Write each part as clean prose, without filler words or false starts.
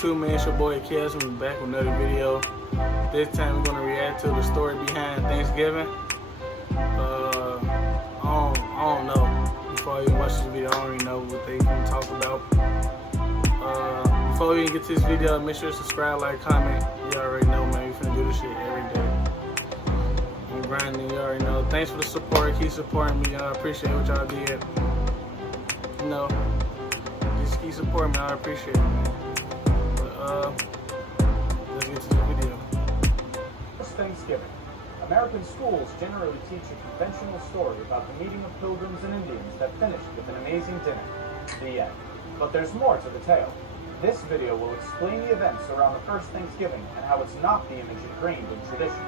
YouTube, man? It's your boy Kels. We're back with another video. This time we're gonna react to the story behind Thanksgiving. I don't know. Before I even watch this video, I already know what they can talk about. Before we even get to this video, make sure to subscribe, like, comment. You already know, man. We finna do this shit every day. I'm grinding, you already know. Thanks for the support. Keep supporting me. I appreciate what y'all did. You know, just keep supporting me. I appreciate it, man. Let's get to the video. First Thanksgiving. American schools generally teach a conventional story about the meeting of pilgrims and Indians that finished with an amazing dinner. The end. But there's more to the tale. This video will explain the events around the first Thanksgiving and how it's not the image ingrained in tradition.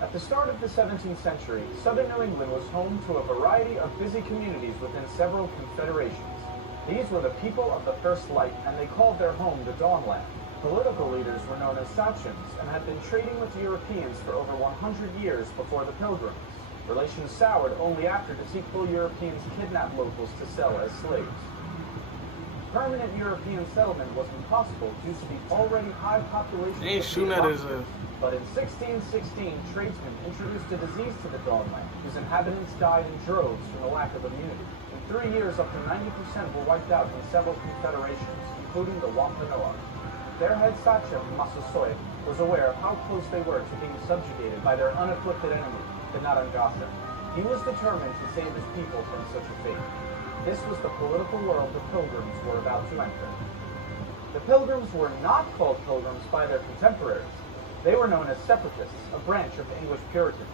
At the start of the 17th century, southern New England was home to a variety of busy communities within several confederations. These were the people of the first light, and they called their home the Dawnland. Political leaders were known as sachems and had been trading with Europeans for over 100 years before the Pilgrims. Relations soured only after deceitful Europeans kidnapped locals to sell as slaves. Permanent European settlement was impossible due to the already high population. They ain't shooting at his But in 1616, tradesmen introduced a disease to the Dawnland, whose inhabitants died in droves from the lack of immunity. In 3 years, up to 90% were wiped out in several confederations, including the Wampanoag. Their head sachem, Massasoit, was aware of how close they were to being subjugated by their unafflicted enemy, the Narragansett. He was determined to save his people from such a fate. This was the political world the Pilgrims were about to enter. The Pilgrims were not called Pilgrims by their contemporaries. They were known as Separatists, a branch of the English Puritans.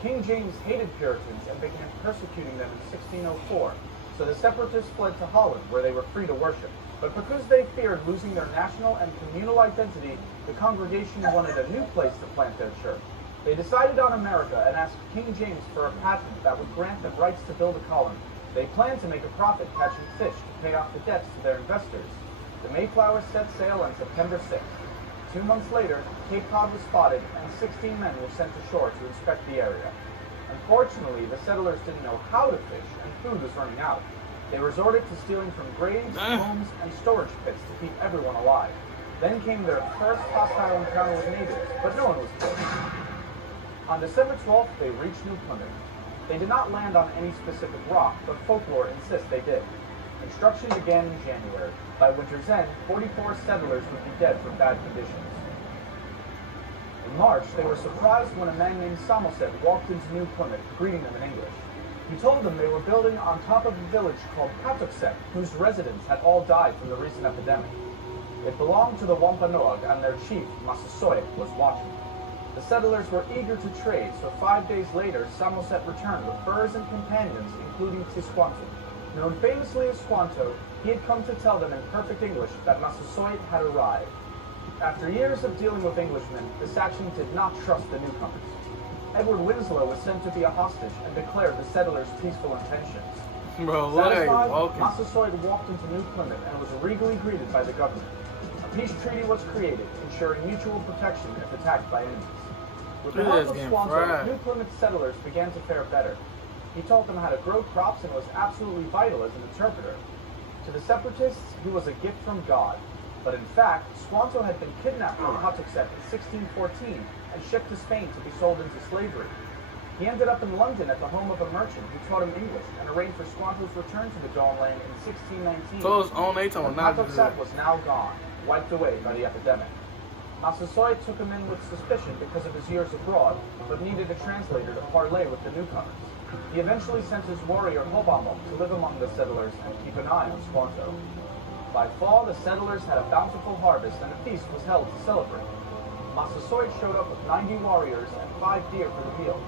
King James hated Puritans and began persecuting them in 1604, so the Separatists fled to Holland, where they were free to worship. But because they feared losing their national and communal identity, the congregation wanted a new place to plant their church. They decided on America and asked King James for a patent that would grant them rights to build a colony. They planned to make a profit catching fish to pay off the debts to their investors. The Mayflower set sail on September 6th. 2 months later, Cape Cod was spotted and 16 men were sent ashore to inspect the area. Unfortunately, the settlers didn't know how to fish and food was running out. They resorted to stealing from graves, homes, and storage pits to keep everyone alive. Then came their first hostile encounter with natives, but no one was killed. On December 12th, they reached New Plymouth. They did not land on any specific rock, but folklore insists they did. Construction began in January. By winter's end, 44 settlers would be dead from bad conditions. In March, they were surprised when a man named Samoset walked into New Plymouth, greeting them in English. He told them they were building on top of a village called Patuxet, whose residents had all died from the recent epidemic. It belonged to the Wampanoag, and their chief, Massasoit, was watching. The settlers were eager to trade, so 5 days later, Samoset returned with furs and companions, including Tisquanto. Known famously as Squanto, he had come to tell them in perfect English that Massasoit had arrived. After years of dealing with Englishmen, the Sachem did not trust the newcomers. Edward Winslow was sent to be a hostage and declared the settlers' peaceful intentions. Bro, look at Satisfied, Massasoit walked into New Plymouth and was regally greeted by the government. A peace treaty was created, ensuring mutual protection if attacked by enemies. With the help of Squanto, New Plymouth settlers began to fare better. He taught them how to grow crops and was absolutely vital as an interpreter. To the Separatists, he was a gift from God. But in fact, Squanto had been kidnapped from Patuxet in 1614 and shipped to Spain to be sold into slavery. He ended up in London at the home of a merchant who taught him English and arranged for Squanto's return to the Dawnland in 1619. So it's on Patuxet was now gone, wiped away by the epidemic. Massasoit took him in with suspicion because of his years abroad, but needed a translator to parley with the newcomers. He eventually sent his warrior Hobamo to live among the settlers and keep an eye on Squanto. By fall, the settlers had a bountiful harvest and a feast was held to celebrate. Massasoit showed up with 90 warriors and 5 deer for the meal.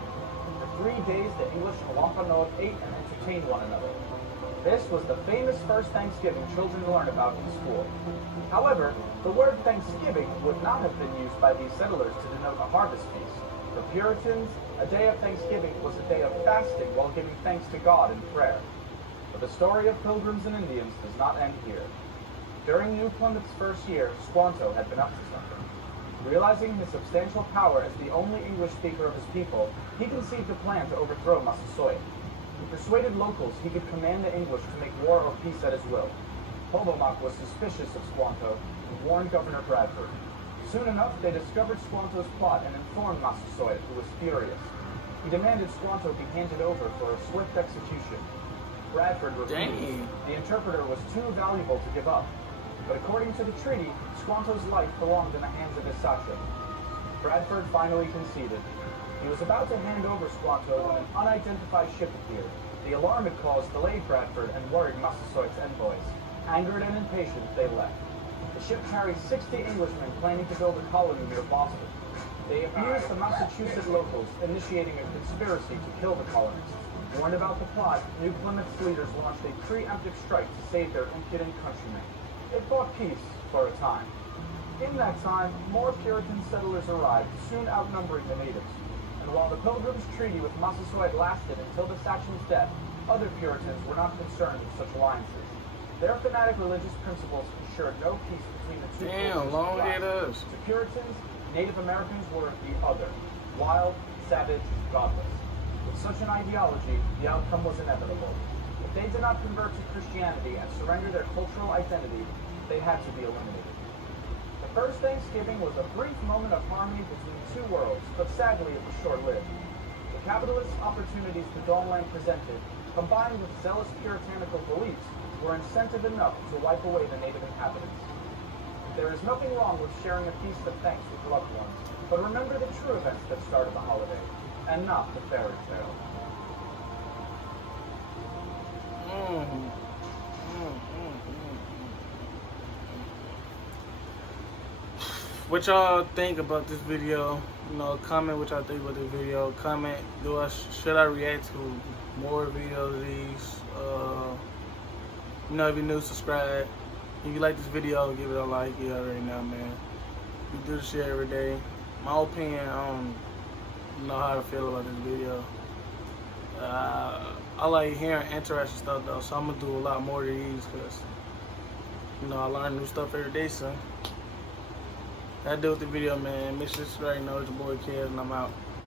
For 3 days, the English and Wampanoag ate and entertained one another. This was the famous first Thanksgiving children learned about in school. However, the word Thanksgiving would not have been used by these settlers to denote a harvest feast. For Puritans, a day of Thanksgiving was a day of fasting while giving thanks to God in prayer. But the story of Pilgrims and Indians does not end here. During New Plymouth's first year, Squanto had been up to something. Realizing his substantial power as the only English speaker of his people, he conceived a plan to overthrow Massasoit. He persuaded locals he could command the English to make war or peace at his will. Hobomok was suspicious of Squanto and warned Governor Bradford. Soon enough, they discovered Squanto's plot and informed Massasoit, who was furious. He demanded Squanto be handed over for a swift execution. Bradford refused. Dang. The interpreter was too valuable to give up. But according to the treaty, Squanto's life belonged in the hands of his sachem. Bradford finally conceded. He was about to hand over Squanto when an unidentified ship appeared. The alarm it caused delayed Bradford and worried Massasoit's envoys. Angered and impatient, they left. The ship carried 60 Englishmen planning to build a colony near Boston. They abused the Massachusetts locals, initiating a conspiracy to kill the colonists. Warned about the plot, New Plymouth's leaders launched a preemptive strike to save their impudent countrymen. It brought peace for a time. In that time, more Puritan settlers arrived, soon outnumbering the natives. And while the Pilgrims' Treaty with Massasoit lasted until the Sachem's death, other Puritans were not concerned with such alliances. Their fanatic religious principles ensured no peace between the two cultures. Long it is. To Puritans, Native Americans were the other, wild, savage, godless. With such an ideology, the outcome was inevitable. If they did not convert to Christianity and surrender their cultural identity, they had to be eliminated. The first Thanksgiving was a brief moment of harmony between two worlds, but sadly it was short-lived. The capitalist opportunities the Dawnland presented, combined with zealous puritanical beliefs, were incentive enough to wipe away the native inhabitants. There is nothing wrong with sharing a feast of thanks with loved ones, but remember the true events that started the holiday, and not the fairy tale. What y'all think about this video? You know, comment what y'all think about this video. Comment, should I react to more videos of these? You know, if you're new, subscribe. If you like this video, give it a like. You already know, man. We do this shit every day. My opinion, I don't know how to feel about this video. I like hearing interesting stuff though, so I'm gonna do a lot more of these because, you know, I learn new stuff every day, son. That do with the video, man. Make sure you know it's your boy Kev, and I'm out.